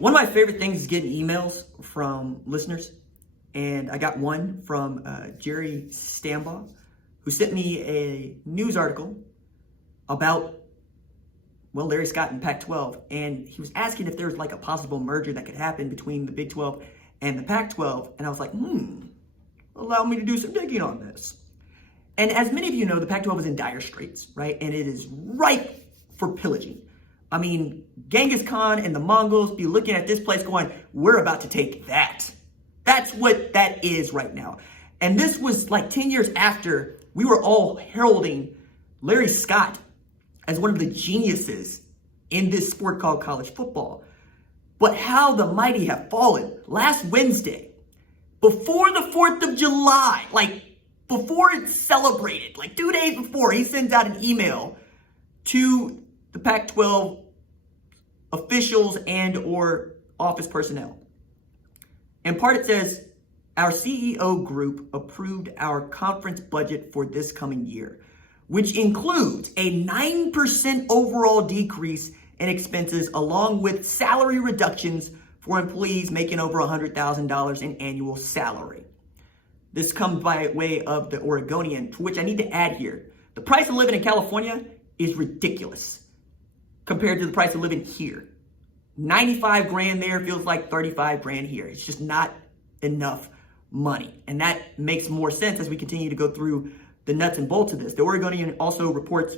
One of my favorite things is getting emails from listeners. And I got one from Jerry Stambaugh, who sent me a news article about, Larry Scott and Pac-12. And he was asking if there's like a possible merger that could happen between the Big 12 and the Pac-12. And I was like, allow me to do some digging on this. And as many of you know, the Pac-12 is in dire straits, right? And it is ripe for pillaging. I mean, Genghis Khan and the Mongols be looking at this place going, we're about to take that. That's what that is right now. And this was like 10 years after we were all heralding Larry Scott as one of the geniuses in this sport called college football. But how the mighty have fallen. Last Wednesday, before the 4th of July, before it's celebrated, 2 days before, he sends out an email to the Pac-12 officials and or office personnel. In part, it says, our CEO Group approved our conference budget for this coming year, which includes a 9% overall decrease in expenses along with salary reductions for employees making over $100,000 in annual salary. This comes by way of the Oregonian, for which I need to add here. The price of living in California is ridiculous compared to the price of living here. 95 grand there feels like 35 grand here. It's just not enough money. And that makes more sense as we continue to go through the nuts and bolts of this. The Oregonian also reports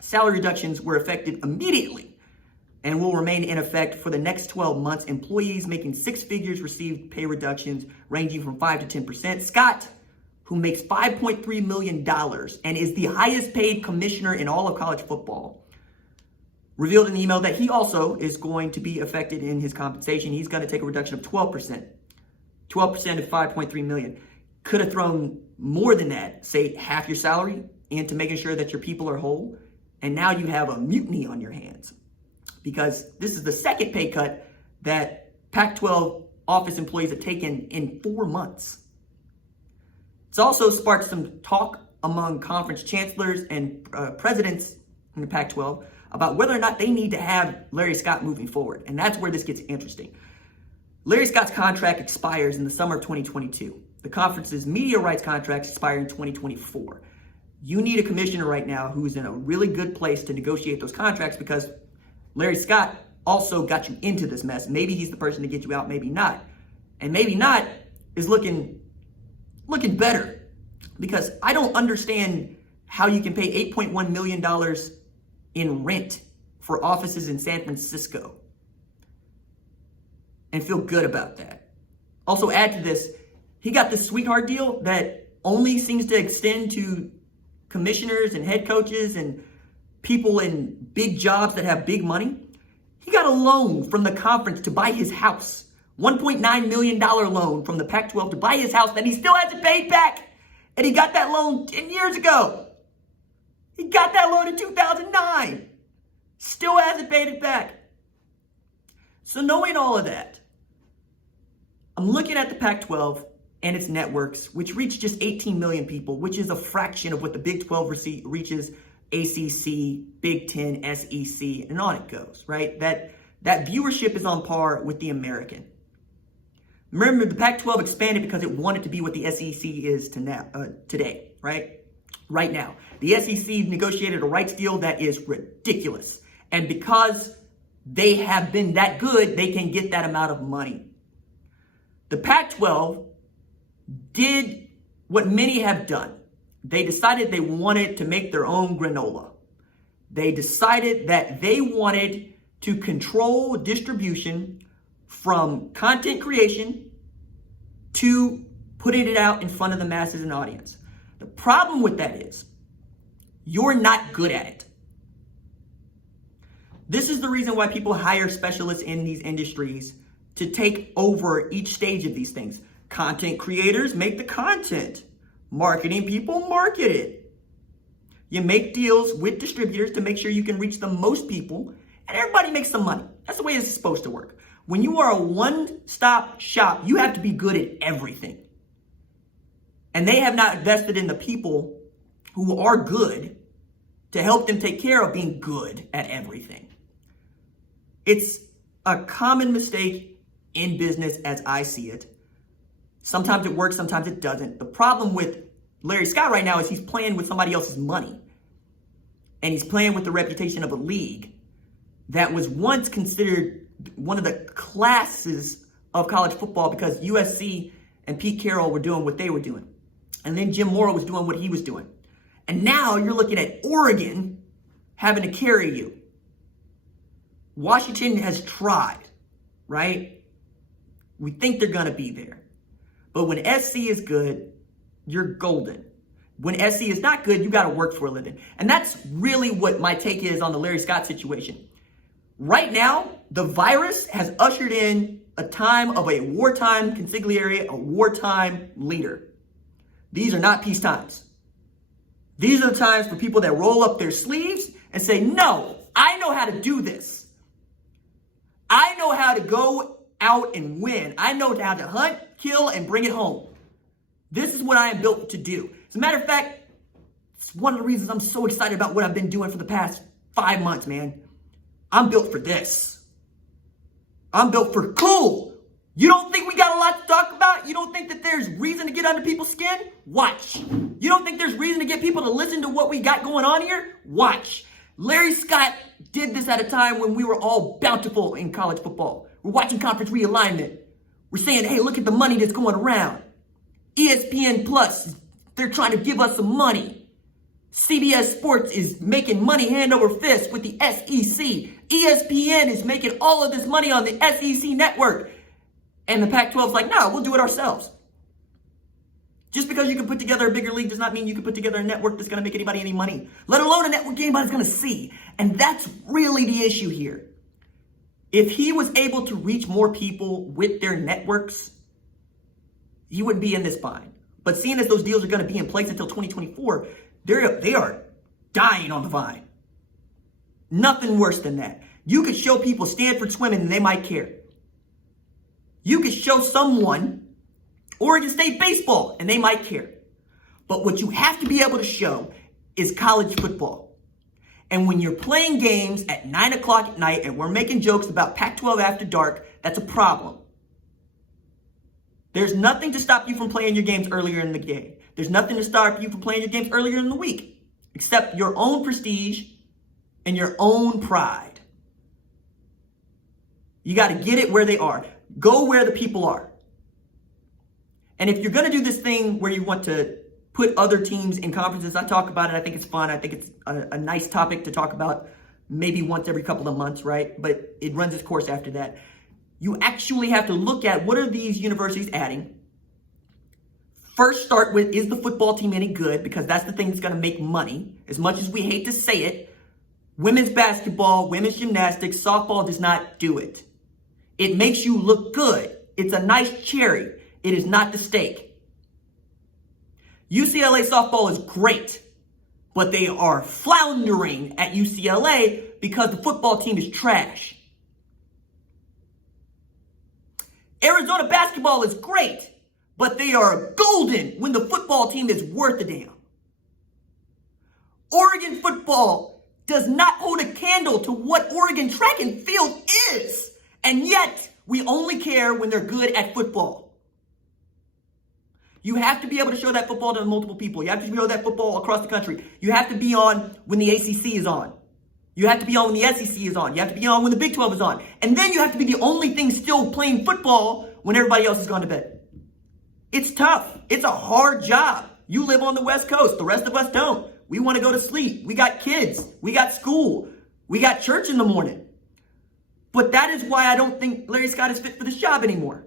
salary reductions were effective immediately and will remain in effect for the next 12 months. Employees making six figures received pay reductions ranging from 5 to 10%. Scott, who makes $5.3 million and is the highest paid commissioner in all of college football, revealed in the email that he also is going to be affected in his compensation. He's going to take a reduction of 12%. 12% of $5.3 million. Could have thrown more than that, say half your salary, into making sure that your people are whole. And now you have a mutiny on your hands, because this is the second pay cut that Pac-12 office employees have taken in 4 months. It's also sparked some talk among conference chancellors and presidents in the Pac-12 about whether or not they need to have Larry Scott moving forward. And that's where this gets interesting. Larry Scott's contract expires in the summer of 2022. The conference's media rights contracts expire in 2024. You need a commissioner right now who's in a really good place to negotiate those contracts, because Larry Scott also got you into this mess. Maybe he's the person to get you out, maybe not. And maybe not is looking better, because I don't understand how you can pay $8.1 million in rent for offices in San Francisco and feel good about that. Also add to this, he got this sweetheart deal that only seems to extend to commissioners and head coaches and people in big jobs that have big money. He got a loan from the conference to buy his house. $1.9 million loan from the Pac-12 to buy his house that he still hasn't paid back. And he got that loan 10 years ago. He got that loan in 2009. Still hasn't paid it back. So knowing all of that, I'm looking at the Pac-12 and its networks, which reach just 18 million people, which is a fraction of what the Big 12 reaches, ACC, Big 10, SEC, and on it goes, right? That viewership is on par with the American. Remember, the Pac-12 expanded because it wanted to be what the SEC is today, right? Right now. The SEC negotiated a rights deal that is ridiculous. And because they have been that good, they can get that amount of money. The Pac-12 did what many have done. They decided they wanted to make their own granola. They decided that they wanted to control distribution from content creation to putting it out in front of the masses and audience. The problem with that is you're not good at it. This is the reason why people hire specialists in these industries to take over each stage of these things. Content creators make the content. Marketing people market it. You make deals with distributors to make sure you can reach the most people, and everybody makes some money. That's the way it's supposed to work. When you are a one-stop shop, you have to be good at everything. And they have not invested in the people who are good to help them take care of being good at everything. It's a common mistake in business as I see it. Sometimes it works, sometimes it doesn't. The problem with Larry Scott right now is he's playing with somebody else's money. And he's playing with the reputation of a league that was once considered one of the classes of college football because USC and Pete Carroll were doing what they were doing. And then Jim Mora was doing what he was doing. And now you're looking at Oregon having to carry you. Washington has tried, right? We think they're going to be there. But when SC is good, you're golden. When SC is not good, you got to work for a living. And that's really what my take is on the Larry Scott situation. Right now, the virus has ushered in a time of a wartime consigliere, a wartime leader. These are not peace times. These are the times for people that roll up their sleeves and say, no, I know how to do this. I know how to go out and win. I know how to hunt, kill, and bring it home. This is what I am built to do. As a matter of fact, it's one of the reasons I'm so excited about what I've been doing for the past 5 months, man. I'm built for this. I'm built for cool. You don't think we got a lot to talk about? You don't think that there's reason to get under people's skin? Watch. You don't think there's reason to get people to listen to what we got going on here? Watch. Larry Scott did this at a time when we were all bountiful in college football. We're watching conference realignment. We're saying, hey, look at the money that's going around. ESPN Plus, they're trying to give us some money. CBS Sports is making money hand over fist with the SEC. ESPN is making all of this money on the SEC network. And the Pac-12 is like, no, we'll do it ourselves. Just because you can put together a bigger league does not mean you can put together a network that's going to make anybody any money, let alone a network anybody's going to see. And that's really the issue here. If he was able to reach more people with their networks, he wouldn't be in this bind. But seeing as those deals are going to be in place until 2024, they are dying on the vine. Nothing worse than that. You could show people Stanford swimming and they might care. You could show someone Oregon State baseball and they might care. But what you have to be able to show is college football. And when you're playing games at 9 o'clock at night and we're making jokes about Pac-12 after dark, that's a problem. There's nothing to stop you from playing your games earlier in the game. There's nothing to stop you from playing your games earlier in the week, except your own prestige and your own pride. You got to get it where they are. Go where the people are. And if you're going to do this thing where you want to put other teams in conferences, I talk about it. I think it's fun. I think it's a nice topic to talk about maybe once every couple of months, right? But it runs its course after that. You actually have to look at what are these universities adding. First, start with, is the football team any good? Because that's the thing that's going to make money. As much as we hate to say it, women's basketball, women's gymnastics, softball does not do it. It makes you look good. It's a nice cherry. It is not the steak. UCLA softball is great, but they are floundering at UCLA because the football team is trash. Arizona basketball is great, but they are golden when the football team is worth a damn. Oregon football does not hold a candle to what Oregon track and field is. And yet, we only care when they're good at football. You have to be able to show that football to multiple people. You have to show that football across the country. You have to be on when the ACC is on. You have to be on when the SEC is on. You have to be on when the Big 12 is on. And then you have to be the only thing still playing football when everybody else has gone to bed. It's tough. It's a hard job. You live on the West Coast. The rest of us don't. We want to go to sleep. We got kids. We got school. We got church in the morning. But that is why I don't think Larry Scott is fit for this job anymore.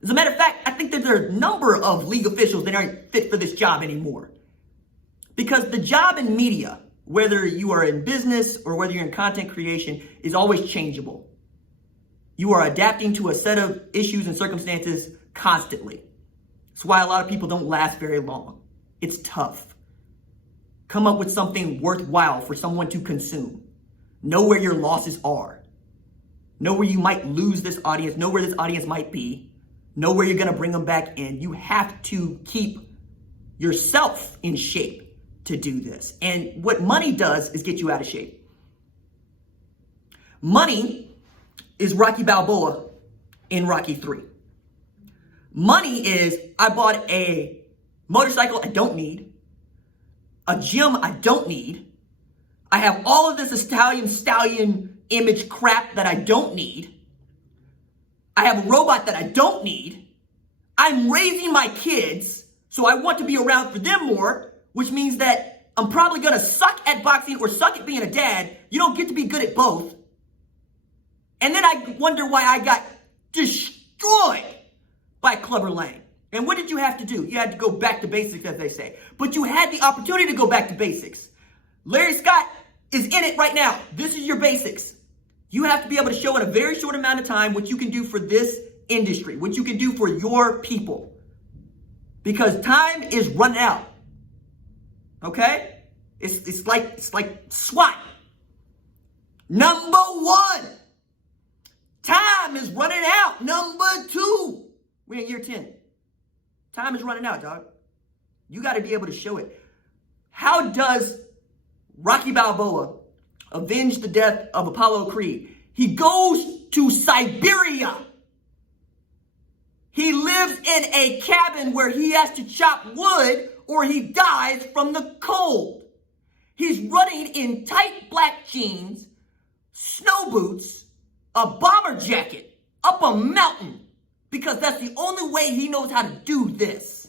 As a matter of fact, I think that there are a number of league officials that aren't fit for this job anymore. Because the job in media, whether you are in business or whether you're in content creation, is always changeable. You are adapting to a set of issues and circumstances constantly. That's why a lot of people don't last very long. It's tough. Come up with something worthwhile for someone to consume. Know where your losses are. Know where you might lose this audience. Know where this audience might be. Know where you're going to bring them back in. You have to keep yourself in shape to do this. And what money does is get you out of shape. Money is Rocky Balboa in Rocky 3. Money is I bought a motorcycle I don't need, a gym I don't need, I have all of this Italian stallion image crap that I don't need, I have a robot that I don't need, I'm raising my kids, so I want to be around for them more, which means that I'm probably going to suck at boxing or suck at being a dad. You don't get to be good at both. And then I wonder why I got destroyed by Clubber Lang. And what did you have to do? You had to go back to basics, as they say. But you had the opportunity to go back to basics. Larry Scott is in it right now. This is your basics. You have to be able to show in a very short amount of time what you can do for this industry, what you can do for your people. Because time is running out. Okay? It's like SWAT. Number one. Time is running out. Number two. We're in year 10. Time is running out, dog. You got to be able to show it. How does Rocky Balboa avenge the death of Apollo Creed? He goes to Siberia. He lives in a cabin where he has to chop wood or he dies from the cold. He's running in tight black jeans, snow boots, a bomber jacket up a mountain because that's the only way he knows how to do this.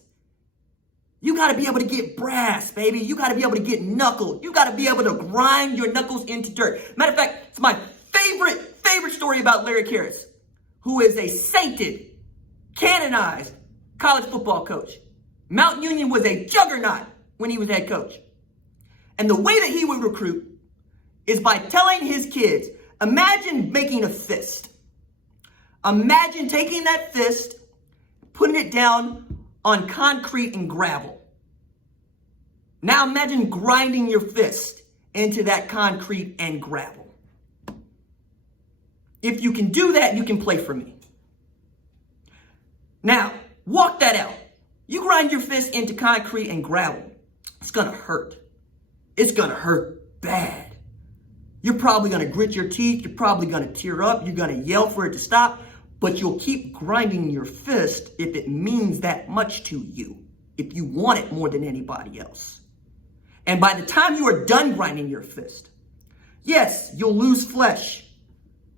You got to be able to get brass, baby. You got to be able to get knuckled. You got to be able to grind your knuckles into dirt. Matter of fact, it's my favorite story about Larry Karras, who is a sainted, canonized college football coach. Mount Union was a juggernaut when he was head coach. And the way that he would recruit is by telling his kids, imagine making a fist. Imagine taking that fist, putting it down on concrete and gravel. Now imagine grinding your fist into that concrete and gravel. If you can do that, you can play for me. Now, walk that out. You grind your fist into concrete and gravel. It's going to hurt. It's going to hurt bad. You're probably going to grit your teeth. You're probably going to tear up. You're going to yell for it to stop. But you'll keep grinding your fist if it means that much to you. If you want it more than anybody else. And by the time you are done grinding your fist, yes, you'll lose flesh.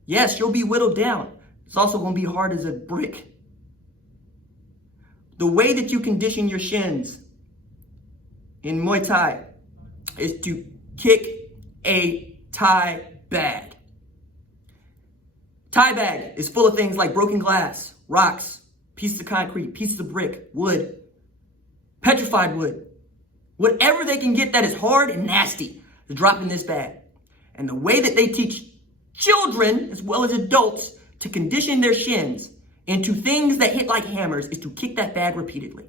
Yes, you'll be whittled down. It's also going to be hard as a brick. The way that you condition your shins in Muay Thai is to kick a Thai bag. Thai bag is full of things like broken glass, rocks, pieces of concrete, pieces of brick, wood, petrified wood. Whatever they can get that is hard and nasty is dropped in this bag. And the way that they teach children, as well as adults, to condition their shins into things that hit like hammers is to kick that bag repeatedly.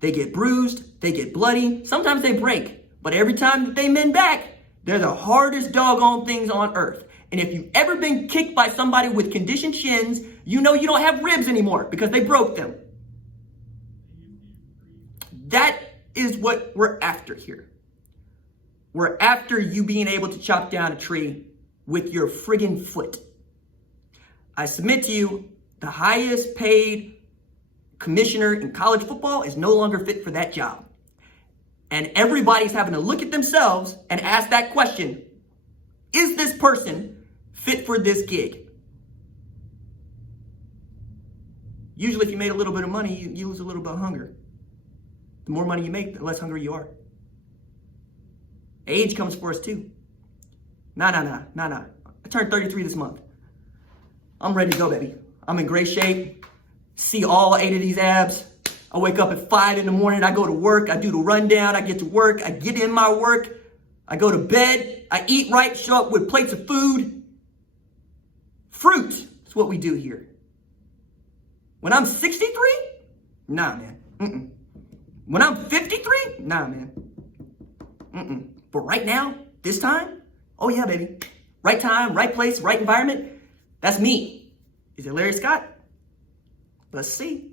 They get bruised, they get bloody, sometimes they break, but every time they mend back, they're the hardest doggone things on earth. And if you've ever been kicked by somebody with conditioned shins, you know you don't have ribs anymore because they broke them. That is what we're after here. We're after you being able to chop down a tree with your friggin' foot. I submit to you, the highest paid commissioner in college football is no longer fit for that job. And everybody's having to look at themselves and ask that question, is this person fit for this gig? Usually if you made a little bit of money, you lose a little bit of hunger. The more money you make, the less hungry you are. Age comes for us too. Nah. I turned 33 this month. I'm ready to go, baby. I'm in great shape. See all 8 of these abs. I wake up at 5 in the morning. I go to work. I do the rundown. I get to work. I get in my work. I go to bed. I eat right. Show up with plates of food. Fruit is what we do here. When I'm 63? Nah, man. When I'm 53? Nah, man. But right now, this time, oh yeah, baby. Right time, right place, right environment. That's me. Is it Larry Scott? Let's see.